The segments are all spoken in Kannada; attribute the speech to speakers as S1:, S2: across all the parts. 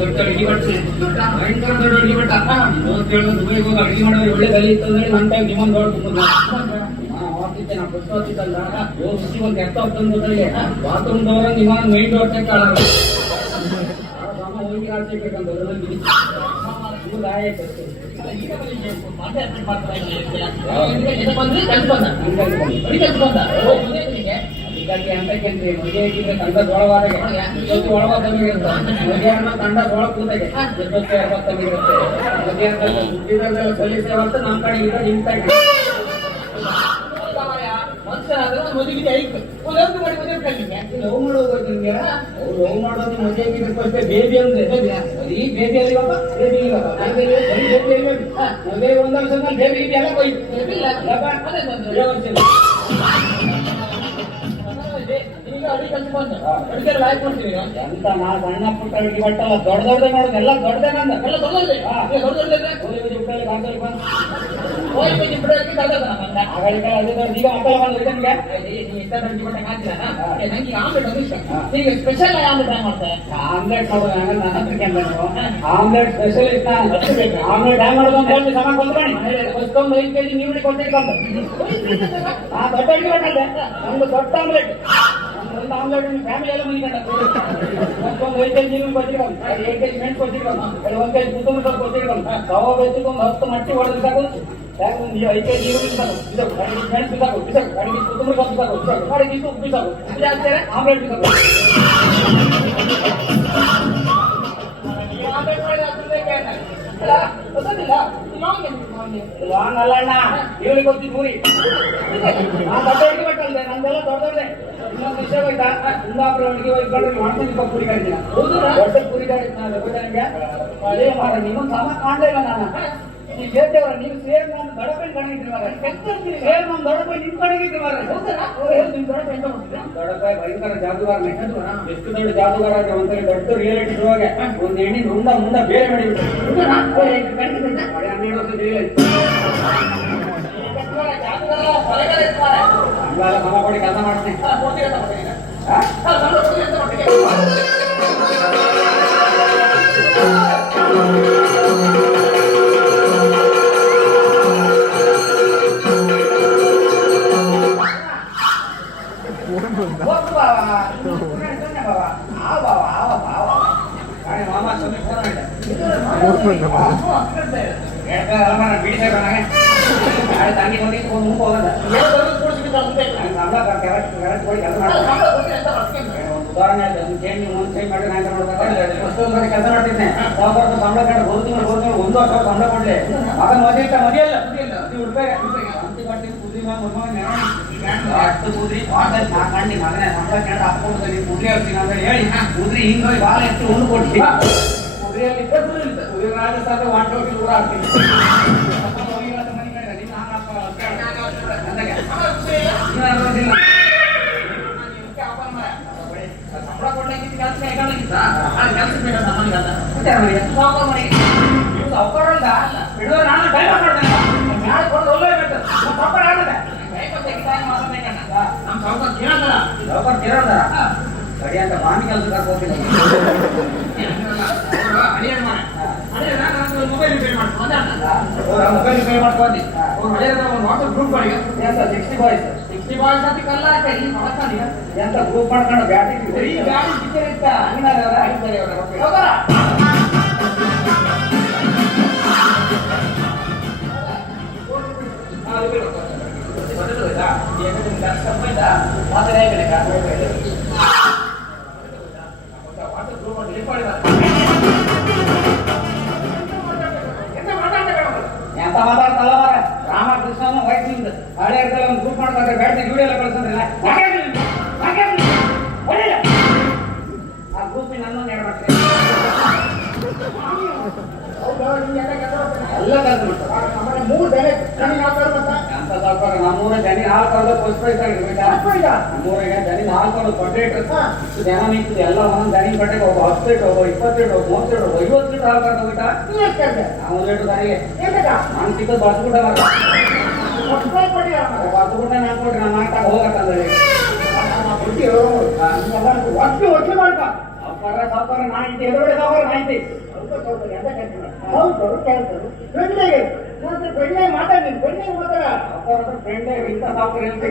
S1: ದೊಡ್ಡ ಅಡಿಗೆ. ಭಯಂಕರ ದೊಡ್ಡ ಅಡಿಗೆ ಮಾಡ್ತಾ. ಮೂವತ್ತೇಳು ದುಬೈಗೆ ಹೋಗಿ ಅಡಿಗೆ ಮಾಡೋದು ಒಳ್ಳೆ ಬೆಲೆ ಇತ್ತು ಅಂದ್ರೆ ನನ್ನ ಟೈಮ್ ಡಿಮಾಂಡ್ ದೊಡ್ಡ ಹೋಗ್ತಿದ್ದೆ ನಾವು ಫಸ್ಟ್ ಹೋಗ್ತಿದ್ದಲ್ಲ ಹೋಗಿ ಒಂದು ಎತ್ತ ಹೊತ್ತೊಂದು ಗೊತ್ತಲ್ಲಿ ಬಾತ್ರೂಮ್ ಡೋರ್ ನಿಮಾನ್ ಮೈನ್ ಡೋರ್ ತಕ್ಕ ಹೋಗಿ ಆಡ್ತಿರ್ಬೇಕಂತ ಹೀಗಾಗಿ ಅಂತಕ್ಕಂತೆ ಮದುವೆ ಆಗಿದ್ರೆ ತಂಡ ದೊಳವಾದಾಗ ಇವತ್ತು ಒಳವಾದ ಮದುವೆ ಅನ್ನೋ ತಂಡ ದೊಳ ಕೂತಾಗೆ. ಅರವತ್ತಲ್ಲಿ ಇರುತ್ತೆ. ಮದುವೆ ಅಂತ ದುಡ್ಡಿರೋದೆಲ್ಲ ಸಲ್ಲಿಸೇ ಹೊರತು ನಮ್ಮ ಕಡೆ ಇರೋ ನಿಮ್ ಕಡೆ ಲವ್ ಮಾಡೋದು ನಿಮ್ಗೆ? ಅವ್ರು ಲವ್ ಮಾಡೋದು ಮದುವೆ ಆಗಿದ್ರೆ ಫಸ್ಟ್ ಬೇಬಿ ಅಂದ್ರೆ. ಈ ಬೇಬಿ ಅಲ್ಲಿ ಬೇಬಿ ಮದುವೆ ಒಂದು ವರ್ಷ ಬೇಬಿ ಎಲ್ಲ ಹೋಯ್ತು ಎಂತ ನಾ ಸಣ್ಣ ಪುಟ್ಟ ಅಡಿಗೆ ಬಟ್ಟಲ್ಲ ದೊಡ್ಡ ದೊಡ್ಡ ನೋಡುದು ಎಲ್ಲ ದೊಡ್ಡದೇ ನಂದ ಎಲ್ಲ ದೊಡ್ಡದೇ ಆಗಳಿಗೆಲ್ಲ ಅದೇ ದೊಡ್ಡ ಈಗ ಮಕ್ಕಳ ಬಂದ್ರೆ ನಿಮ್ಗೆ
S2: ಸ್ಪೆಷಲ್ ಆಮ್ಲೆಟ್ ಹೆಂಗ್ ಮಾಡ್ತಾರೆ
S1: ಆಮ್ಲೆಟ್ ಮಾಡೋದು ಹಂಗ ನನ್ನ ಹತ್ರ ಕೇಳ್ಬೇಕು ಆಮ್ಲೆಟ್ ಸ್ಪೆಷಲಿಸ್ಟ್ ನಾನು ಆಮ್ಲೆಟ್ ಹೆಂಗ್ ಮಾಡೋದು ಅಂತ ಹೇಳಿ ಸಮ ಕೊಂಡ್ಬಣಿ ಫಸ್ಟೊಂದು ಐದು ಕೆಜಿ ನೀವಳಿ ಕೊಟ್ಟಿರ್ಕೊಂಡು ಆ ದೊಡ್ಡ ಅಡಿಗೆ ಬಟ್ಟಲ್ಲ ನಮ್ದು ದೊಡ್ಡ ಆಮ್ಲೆಟ್ ಒಂದು ಆಮ್ಲೆಟ್ ಫ್ಯಾಮಿಲಿ ಎಲ್ಲ ಮನಿಕೊಂಡು ಮತ್ತೊಂದು ಐದು ಕೆಜಿ ನೀವಳಿ ಕೊಟ್ಟಿರ್ಕೊಂಡು ಐದು ಕೆಜಿ ಮೆಣಸು ಕೊಟ್ಟಿರ್ಕೊಂಡು ಒಂದು ಕೆಜಿ ಕುತ್ತಂಬರಿ ಸೊಪ್ಪು ಕೊಟ್ಟಿರ್ಕೊಂಡು ಕವ ಬೆಚ್ಚಗೊಂದು ಹತ್ತು ಮಟ್ಟಿ ಹೊಡೆದು ಸಾಕು ಸಾಕು ನೀವು ಐದು ಕೆಜಿ ನೀವಳಿ ಸಾಕು ಬಿಸಾಕು ಕಡೆಗೆ ಮೆಣಸು ಬಿಸಾಕು ಬಿಸಾಕು ಕಡೆಗೆ ಕುತ್ತಂಬರಿ ಸೊಪ್ಪು ಸಾಕು ಬಿಸಾಕು ಕಡೆಗೆ ಇದು ಉಪ್ಪು ಬಿಸಾಕು ಇದು ಹಾಕ್ತಾರೆ ಆಮ್ಲೆಟ್ ಬಿಸಾಕು ಲಾಂಗ್ ಅಲ್ಲ ಅಣ್ಣ. ಇವ್ರಿಗೆ ಗೊತ್ತಿದ್ದು ಪೂರಿ ನಾನು ದೊಡ್ಡ ಅಡಿಗೆ ಬಟ್ಟಲ್ದೆ ನಂದೆಲ್ಲ ಇನ್ನೊಂದು ವಿಷಯ ಗೊತ್ತಾ ಕುಂದಾಪುರ ಹೋಗ್ಕೊಂಡು ಮಾಡ್ಕೊಂಡು ಮಾಡ್ತೀನಿ ಕಳಿಸಿನ ದೊಡ್ಡ ನಾನು ಗೊತ್ತಾಗ ಅದೇ ಮಾಡ ಕಾಣಲೇ ನಾನು. ನೀವು ಹೇಳ್ತೇವ್ರ ನೀವು ಸೇರ್ ನಾನು ದೊಡ್ಡಪೈನ್ ಕಣಗಿದ್ರಿ ಸೇರ್ ನಾನು ದೊಡ್ಡಪೈನ್ ನಿಮ್ ಕಣಗಿದ್ರಿ ಮಾರ ನಿಮ್ ದೊಡ್ಡಪೈನ್ ದೊಡ್ಡಪಾಯಿ ಭಯಂಕರ ಜಾದುಗಾರ ಎಷ್ಟು ದೊಡ್ಡ ಜಾದುಗಾರ ಒಂದ್ಸರಿ ದೊಡ್ಡ ಒಂದು ಹೆಣ್ಣಿನ ಮುಂದ ಬೇರೆ ಮಾಡಿಬಿಟ್ಟು ಹನ್ನೆರಡು ವರ್ಷ ಜೈಲು ಹಂಗಾಲ ಸಮ ಕೊಡಿ ಕೆಲಸ ಮಾಡ್ತೀನಿ. change ಮಾಡಿ ನಾನು ಎಂತ ಮಾಡ್ಬೇಕು? ಫಸ್ಟ್ ಒಂದು ಕಡೆ ಕೆಲಸ ಮಾಡ್ತಿದ್ದೆ ಸಾವುಕಾರ ಸಂಬಳ ಕಂಡು ಒಂದು ತಿಂಗಳು ಒಂದು ತಿಂಗಳು ಒಂದು ವರ್ಷ ಸಂಬಳ ಕೊಡ್ಲಿ ಮಗ ಮದುವೆ ಇಟ್ಟ ಮದುವೆ ಇಲ್ಲ ಇದು ಉಡ್ಬೇಕು. ಅಂತಿ ಮಾಡ್ತೀನಿ, ಕುದ್ರಿ ಮಗ ಮಗ ನೆರಳು. ಅಷ್ಟು ಕುದ್ರಿ ವಾಸನೆ ನಾ ಕಂಡಿ ಮಗನೇ ಸಂಬಳ ಕಂಡು ಹಾಕೊಂಡು ನೀವು ಕುದ್ರಿ ಹೇಳ್ತೀನಿ ಅಂತ ಹೇಳಿ ಕುದ್ರಿ ಹಿಂಗ್ ಹೋಗಿ ಬಾಲ ಎತ್ತಿ ಒಂದು ಕೊಟ್ಟಿ ಕುದ್ರಿಯಲ್ಲಿ ಕುದ್ರಿ ರಾಜಸ್ಥಾನ ವಾಟೋಗಿ ದೂರ ಆಗ್ತೀನಿ ಸಂಬಳ ಕೊಡ್ಲಿಕ್ಕೆ ಕೆಲಸ ಹೇಗಾಗಿತ್ತ ಕೆಲಸ ಬೇಕಾದ ನಮಗೆ ಸಾವುಕಾರ ಬಿಡುವ ನಾನು ಟೈಮ್ ಮಾಡ್ತೇನೆ ನಾಳೆ ಕೊಡೋದು ಒಳ್ಳೆ ಬೇಕು ನಮ್ಮ ಸಾವುಕಾರ ಆಡದೆ ನಮ್ಮ ಸಾವುಕಾರ ಕೇಳೋದಲ್ಲ ಸರಿ ಅಂತ ಬಾಮಿ ಕೆಲಸ ಕರ್ಕೋತಿಲ್ಲ ಮೊಬೈಲ್ ರಿಪೇರ್ ಮಾಡ್ಕೊಂಡು ಗ್ರೂಪ್ ಮಾಡಿ ಎಂತ ಸಿಕ್ಸ್ಟಿ ಬಾಯ್ಸ್ ಸಿಕ್ಸ್ಟಿ ಬಾಯ್ಸ್ ಎಂತ ಮಾಡ್ಕೊಂಡು ಬ್ಯಾಟಿ ಈ ಗಾಡಿ ಮಾರ ರಾಮಕೃಷ್ಣನ ವಯಸ್ಸಿಂದ ಹಳೆ ಇರ್ತಲ್ಲ ಒಂದು ಗ್ರೂಪ್ ಮಾಡ್ತಾರೆ ಬ್ಯಾಡ್ತಿ ವಿಡಿಯೋ ಎಲ್ಲ ಕಳ್ಸಂದ್ರಲ್ಲ. ಆ ಗ್ರೂಪಿನ ನನ್ನೊಂದು ಎರಡು ಮಾಡ್ತಾರೆ? ಎಲ್ಲ
S2: ಮೂರು ಜನ
S1: ಜನ ಇಟ್ಟಾಗಿರ್ಬೇಕಾ ನಮ್ಮೂರಿಗೆ ಜನಿನ ಹಾಲು ಕರೆದು ಕೊಟ್ಟೆ ಇಟ್ಟು. ಇಷ್ಟು ಜನ ನಿಂತಿದ್ದು ಎಲ್ಲ ಒಂದೊಂದು ಜನಿನ ಕಟ್ಟೆಗೆ ಒಬ್ಬ ಹತ್ತು ಲೀಟರ್ ಒಬ್ಬ ಇಪ್ಪತ್ತು ಲೀಟರ್ ಒಬ್ಬ ಮೂವತ್ತು ಲೀಟರ್ ಒಬ್ಬ ಐವತ್ತು ಲೀಟರ್ ಹಾಲು ಕರೆದು ಬಿಟ್ಟ ನಾವು ಒಂದು ಲೀಟರ್ ದಾರಿಗೆ ನಾನು ಸಿಕ್ಕದು ಬಸ್ಬಿಟ್ಟ
S2: ಒಟ್ಟು ಒಟ್ಟು ಮಾಡ್ಕ
S1: ಅಪ್ಪರ ಸಾವುಕಾರ ನಾ ಇದ್ದೆ ಎದುರುಗಡೆ ಸಾವುಕಾರ ನಾ ಇದ್ದೆ
S2: ಬೆಣ್ಣೆಗೆ ಮತ್ತೆ ಬೆಣ್ಣೆ ಮಾತಾಡಿ ಬೆಣ್ಣೆ ಮಾತಾಡ
S1: ಅಪ್ಪರ ಹತ್ರ ಫ್ರೆಂಡೇ ಇಂಥ ಸಾವುಕಾರ ಎಲ್ಲಿ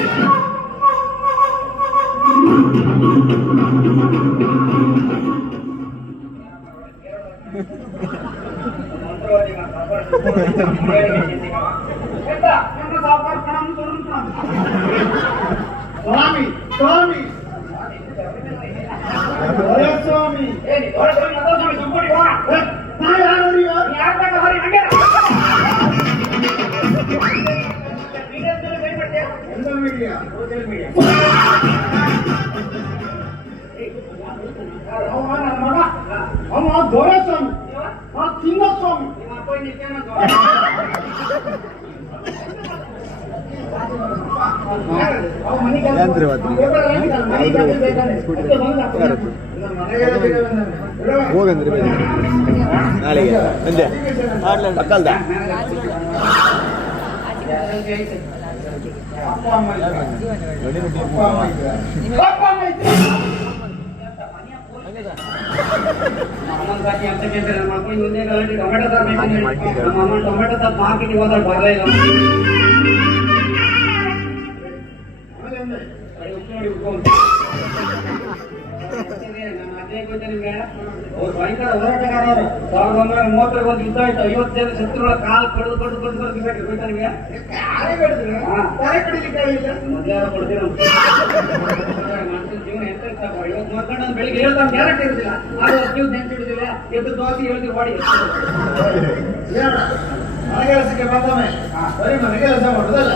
S1: స్వామి స్వామి స్వామి సోషల్ మీడియా అవునా దొరస్వామి
S2: ಸ್ವಾಮಿ ಸ್ವಾಮಿ
S1: ಏ, ನೀ ದೊಡ್ಡ ಸ್ವಾಮಿ, ಅದೋ ಸ್ವಾಮಿ, ಸಂಪೂರ್ಣ ಹೋಗೋಣ.
S2: ನಾ ಯಾರು
S1: ನೀ ಯಾರ್ ಬೇಕಾ ಹೊರಿ, ಹಂಗೆ. ಮೀಡಿಯಾ ಮೇಲೆ ಕೈ ಮಾಡ್ತೀಯ?
S2: ಎಲ್ಲ ಮೀಡಿಯಾ
S1: ಸೋಷಿಯಲ್ ಮೀಡಿಯಾ.
S2: ಅವ ನನ್ನ ಮಗ ಅವ ದೊರೆಸ್ವಾಮಿ
S1: ನೀವ?
S2: ಆ ಚಿನ್ನಸ್ವಾಮಿ
S1: ನಿಮ್ಮ ಅಪ್ಪ ಇಲ್ಲಿ ನಿತ್ಯಾನಂದ.
S2: ಅವ ಮನೆ ಕೆಲಸ
S3: ಹೋಗಂದ್ರಿ ಬನ್ನಿ ನಾಳೆಗೆ ಸಂಜೆ ಪಕ್ಕಲ್ದ
S2: ಅಪ್ಪ ಅಮ್ಮ ಇದ್ದಾರೆ. ಅಪ್ಪ ಅಮ್ಮ
S1: ಟೊಮೆಟೊ ಸಾರು ಮಾರ್ಕೆಟಿಗೆ ಹೋದಾಗ ಬರಲೇ ಅವ್ರು ಭಯಂಕರ ಹೋರಾಟಗಾರರು. ಸಾವಿರದ ಒಂಬೈನೂರ ಮೂವತ್ತರಲ್ಲಿ ಒಂದು ಯುದ್ಧ ಆಯ್ತು. ಐವತ್ತು ಜನ ಶತ್ರುಗಳ ಕಾಲು ಕಡಿದು ಕಡಿದು ಕಡಿದು ಕಡಿದು. ಗೊತ್ತಾ ನಿಮ್ಗೆ? ಕೊಡ್ತೀರ? ಮನುಷ್ಯನ ಜೀವನ ಎಂತ ಸಾಕು ಇವತ್ತು ಒಂದು ಬೆಳಿಗ್ಗೆ ಹೇಳ್ತಾನೆ ಗ್ಯಾರಂಟಿ ಇರುದಿಲ್ಲ. ಅದು ನೀವು ನೆನ್ಪಿಡುದಿಲ್ಲ ಎದ್ದು ದೋಸೆ ಹೇಳ್ತೀವಿ ಬಾಡಿ
S2: ಹೇಳ. ಮನೆ ಕೆಲಸಕ್ಕೆ ಬಂದವನೇ. ಬರೀ ಮನೆ ಕೆಲಸ ಮಾಡುದಲ್ಲ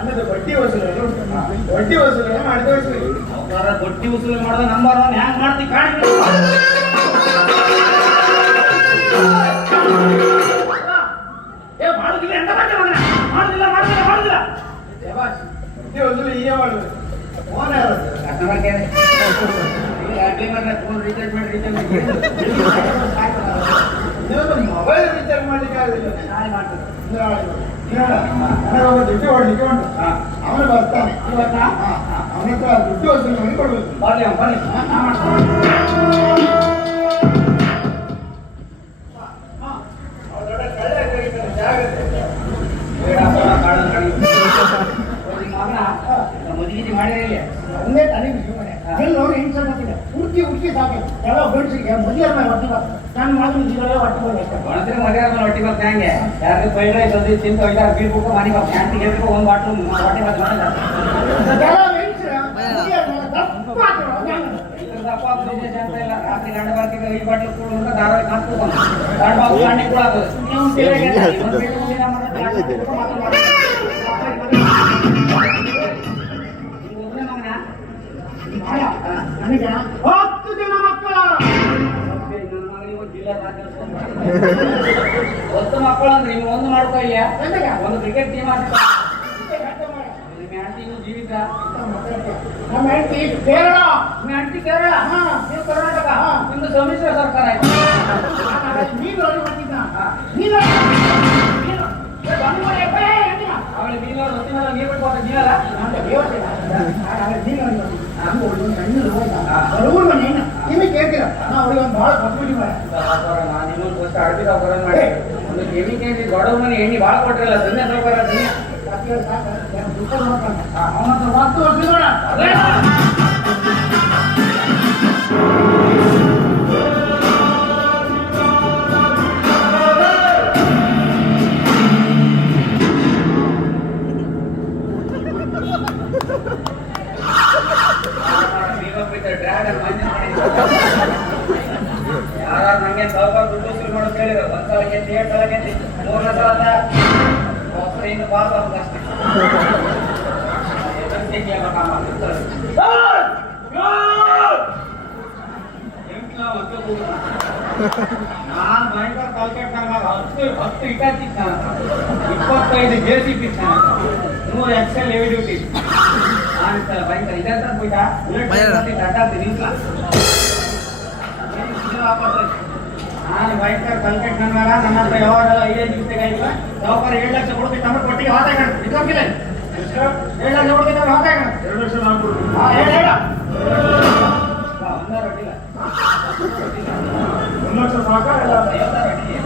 S2: ಇದಲ್ಲ ಆಗುದಿಲ್ಲ. ಇಲ್ಲ. ನನ್ನದು ಬಡ್ಡಿ ವಸೂಲಿ ಉಂಟು. ಬಡ್ಡಿ ವಸೂಲಿ ಮಾಡಿ ತೋರಿಸ್ಬೇಕು
S1: ಗೊಟ್ಟಿ ಉಸುಲಿ ಮಾಡೋದು ನಂಬರ್ ಒನ್ ಹ್ಯಾಂಗ್ ಮಾಡ್ತಿ ಕಾಣಿ ಏ ಮಾಡುದಿಲ್ಲ ಎಂತ ಮಾಡ್ತೀಯ ಮಗನ? ಮಾಡುದಿಲ್ಲ ಮಾಡುದಿಲ್ಲ ಮಾಡುದಿಲ್ಲ
S2: ಶಬಾಷ್. ಬಡ್ಡಿ ವಸೂಲಿ ಹೀಗೆ ಮಾಡ್ಬೇಕು ಫೋನ್ ಯಾರು
S1: ಕಸ್ಟಮರ್ ಕೇರ್ ಫೋನ್ ರೀಚಾರ್ಜ್ ಮಾಡಿ ರೀಚಾರ್ಜ್ ಮಾಡಿ
S2: ಇನ್ನೊಂದು ಮೊಬೈಲ್ ರೀಚಾರ್ಜ್ ಮಾಡ್ಲಿಕ್ಕೆ ಆಗುದಿಲ್ಲ
S1: ನಾಳೆ ಮಾಡ್ತೀನಿ
S2: ನಾಳೆ ನೋಡ, ನನಗೆ ಒಬ್ಬ ದುಡ್ಡು ಹೊಡ್ಲಿಕ್ಕೆ ಉಂಟು
S1: ಹಾ
S2: ಅವನು ಬರ್ತಾನೆ
S1: ಇವತ್ತಾ?
S2: ಹಾ, ಅವನ ಹತ್ರ ದುಡ್ಡು ವಸೂಲಿ ಮಾಡಿ ಕೊಡ್ಬೇಕು
S1: ಬರ್ಲಿ ಅವ್ನು ಬರ್ಲಿ ನಾ ಮಾಡ್ತೀನಿ
S2: ಅವ್ನು ದೊಡ್ಡ ಕಳ್ಳ ಕರೀತಾನೆ, ಜಾಗ್ರತೆ.
S1: ಬೇಡ ಬೇಡ ಕಾಡ ನಡಿ ನಿಮ್ಮ ಮಗನ ಮದುವೆ ಮಾಡಿದ್ರೆ ಇಲ್ಲಿ
S2: ಒಂದೇ ತಲೆಗೆ ಜೀವನೆ ಎಲ್ಲರೂ ಹೆಂಗ್ ಸಣ್ಣಕ್ಕಿದೆ ಪೂರ್ತಿ ಹುಡುಕಿ ಸಾಕು ಎಲ್ಲ ಗಂಡಸಿಗೆ ಮದುವೆ ಮೇಲೆ ಹೊಟ್ಟೆ ಬರ್ತದೆ ನನ್ನ ಮಗನ ಜೀವನ ಹೊಟ್ಟೆ ಬಂದೈತೆ
S1: ಒಣಸಿದ್ರೆ ಮದುವೆ ಆದ್ಮೇಲೆ ಹೊಟ್ಟಿ ಬರ್ತಾ ಹೆಂಗೆ ಯಾರು ಫ್ರೈಡ್ ರೈಸ್ ಅದು ಇದು ತಿಂದು ಐದಾರು ಬೀರ್ ಬಿಟ್ಟು ಮನೆಗೆ ಬರ್ತೀನಿ ಆಂಟಿಗೆ ಹೇಳ್ಬೇಕು ಒಂದು ಬಾಟ್ಲು ಹೊಟ್ಟೆ ಬರ್ತಾ
S2: ಅದೆಲ್ಲ ಹೆಂಗ್ಸ್ರ ಮದುವೆ ಆದ್ಮೇಲೆ ದಪ್ಪ ಆಗ್ತಾರೆ, ಅದ್ಯಾನು?
S1: ದಪ್ಪ ಬಿಸ್ನೆಸ್ ಅಂತ ಇಲ್ಲ ರಾತ್ರಿ ಗಂಡ ಬರ್ತಿದ್ದೆ ಐದು ಬಾಟ್ಲು ಕೂಡು ಅಂತ ಧಾರಾವಾಹಿ ಕಾಣ್ತು ಬಂದು ಗಂಡ ಬಾಬು ಗಂಡಿ ಕೂಡ ಆಗೋದು ನೀವು
S2: ಹೊತ್ತು ಮಕ್ಕಳು
S1: ಅಂದ್ರೆ ನೀವು ಒಂದು ಮಾಡ್ಕೋ ಇಲ್ಲ? ಒಂದು ಕ್ರಿಕೆಟ್ ಟೀಮ್ ಆಗ್ತದೆ
S2: ಅರ್ಥ ಮಾಡ.
S1: ನಿಮ್ಮ ಹೆಂಡತಿಗೂ ಜೀವಿತ?
S2: ನಮ್ಮ ಕೇರಳ.
S1: ನಿಮ್ಮ ಕೇರಳ. ನೀವು ಕರ್ನಾಟಕ?
S2: ಹಾ.
S1: ನಿಮ್ದು ಸಮ್ಮಿಶ್ರ ಸರ್ಕಾರ ಆಯ್ತು.
S2: ನೀನು. ನೀನು ನೀನು. ಏ, ಬಂದು ಮಾಡಿ, ಏ, ಏ, ಏನಿಲ್ಲ.
S1: ಅವಳು ನೀರು ಹೊತ್ತಿನ ನೀರು ಬಿಟ್ಟು ಹೋದ ನೀರಲ್ಲ
S2: ನಾನು ದೇವತೆ ನಾನು ನೀನು ಅವ್ರಿಗೆ ಒಂದು ಭಾಳ ಕೊಟ್ಬಿಟ್ಟು ಮಾಡ
S1: ನಾನು ನಿಮ್ಮನ್ನು ಫಸ್ಟ್ ಅಡ್ಬಿಟ್ ಅವ್ರನ್ನ ಮಾಡಿ. ಒಂದು ಕೆಮಿ ಕೆಜಿ ದೊಡ್ಡ ಮನೆ ಎಣ್ಣೆ ಭಾಳ ಕೊಟ್ಟಿರಲ್ಲ ಧನ್ಯ ಸೌಕರ್ಯ ಧನ್ಯ ಅವನ
S2: ಹತ್ತು ವರ್ಷ ನೋಡ
S1: ಮೂರನೇ ಸಲ ಅಲ್ಲ. ಹೊಸರಿಂದ ಪಾಸ್ ಆಗೋದು ಅಷ್ಟೇ. ಎದುರು ಕೇಳ್ಬೇಕಮ್ಮ, ಗೊತ್ತಲ್ಲ. ಎಂಟ್ಲ ಮತ್ತೆ ಕೂಗುದು. ನಾನ್ ಭಯಂಕರ ಕಲ್ಕಟ್ಟಾಗ ಹತ್ತು ಹತ್ತು ಇಟ್ಟಾಕಿತ್ತು ನನ್ನ ಹತ್ರ. ಇಪ್ಪತ್ತೈದು ಜೆ ಸಿ ಪಿ ನೂರು ಎಕ್ಸೆಲ್ ಹೆವಿ ಡ್ಯೂಟಿ ನಾನು ಭಯಂಕರ ಇದಂತ ಹೋಯ್ತ ಅಡ್ಡಾಡ್ತೀನಿ ನಿಂತ್ಲ ನಾನು ಭಯಂಕರ ಕಲ್ಕಟ್ ನನ್ಗಾಗ ನನ್ನ ಹತ್ರ ಯಾವಾಗೆಲ್ಲ ಐದೈದು ನಿಮಿಷಕ್ಕೆ ಆಯ್ತು ಸಾವುಕಾರ ಏಳು ಲಕ್ಷ ಕೊಡ್ತೀನಿ ನಮ್ಮ ಒಟ್ಟಿಗೆ ಹಾತಾಗ ಇದ್ಕೊಂಡಿಲ್ಲ ಏಳು ಲಕ್ಷ ಕೊಡ್ತೀನಿ ಹಾತಾಗ
S4: ಎರಡು ಲಕ್ಷ ಮಾಡ್ಬಿಡ್ತು
S1: ಹಾ ಹೇಳ ಹೇಳ ಒಂದಾರು ಅಡ್ಡಿಲ್ಲ
S4: ಒಂದು ಲಕ್ಷ ಸಾಕ ಇಲ್ಲ
S1: ಐವತ್ತಾರು ಅಡ್ಡಿಲ್ಲ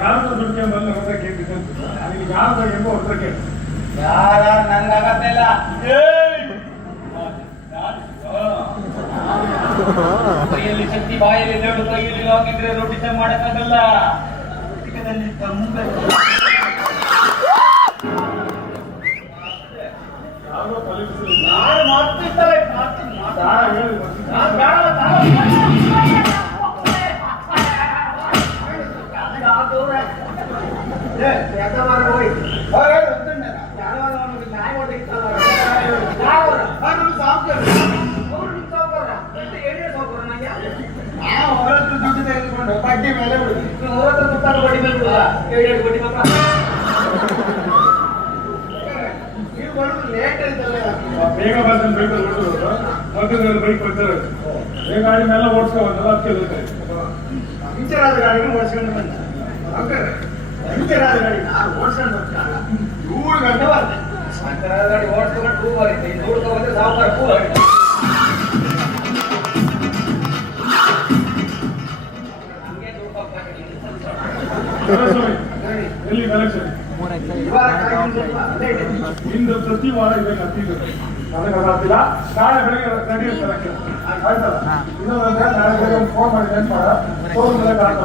S4: ಯಾರು ದುಡ್ಕೆ ಬಂದು ಹೊರಗೆ ಕೇಳ್ತಿದ್ದೆ ನಿನಗೆ ಯಾರು ಹೆಂಗೋ ಹೊರಗೆ ಕೇಳಿ
S1: ಯಾರ ನನ್ಗಾಗತ್ತೆ ಇಲ್ಲ ಕೈಯಲ್ಲಿ ಶಕ್ತಿ ಬಾಯಲ್ಲಿ ಎರಡು ಕೈಯಲ್ಲಿ ಹಾಕಿದ್ರೆ ರೊಟ್ಟಿ ತಂದು ಮಾಡಕ್ಕಾಗಲ್ಲ. ಚಿಕ್ಕದಲ್ಲಿ ತಂದೆ.
S4: ಯಾರು ಹೇಳಿ. ಮಧ್ಯದಲ್ಲಿ ಬೈಕ್ ಬರ್ತಾರೆ ಬೇಗ ಗಾಡಿ ಮೇಲೆ ಓಡಿಸ್ಕೋಬೋದಲ್ಲ ಅದಕ್ಕೆ ಬೇಕಾಯ್ತು ಪಂಚರಾದ ಗಾಡಿನ ಓಡಿಸ್ಕೊಂಡು ಬಂದ ಅಂಕರ್ ಪಂಚರಾದ ಗಾಡಿ ನಾನು ಓಡಿಸ್ಕೊಂಡು ಬರ್ತಾರ ಏಳು ಗಂಟೆ ಬರ್ತೆ
S1: ಅಂತರ ಗಾಡಿ ಓಡಿಸ್ಕೊಂಡು ಟೂ ಬರುತ್ತೆ. ಇನ್ನು ದುಡ್ಡು ತಗೊಂಡ್ರೆ ಸಾವುಕಾರ ಪೂ ಹೊಡಿತಾರೆ. ನಮ್ಗೆ ದುಡ್ಡು ಕೊಡ್ಬೇಕು.
S4: ಎಲ್ಲಿ ಕಲೆಕ್ಷನ್
S1: ಇದೆ.
S4: ಪ್ರತಿ ವಾರ ಅಂತ ನನಗೆ ಗೊತ್ತಾಗ್ತಿಲ್ಲ ನಾಳೆ ಬೆಳಗ್ಗೆ ರೆಡಿ ಇರ್ತಾರೆ ಆಯ್ತಲ್ಲ ಇನ್ನೊಂದು ನಾಳೆ ಬೆಳಗ್ಗೆ ಒಂದು ಫೋನ್ ಮಾಡಿ ಮಾಡ. ಮೇಲೆ ಕಾಲ್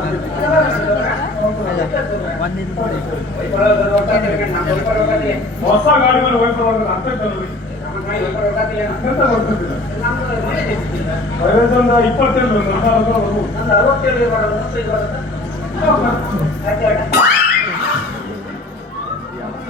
S4: ಹೊಸ ಗಾಡಿ ಮೇಲೆ ವೈಫರ್ ಹೋಗೋದು
S1: ನಮ್ಮ ಮನೆ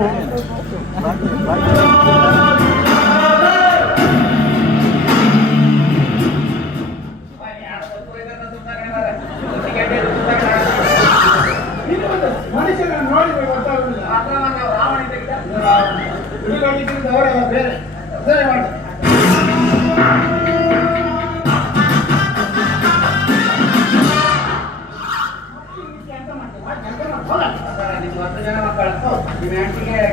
S1: var. demanding a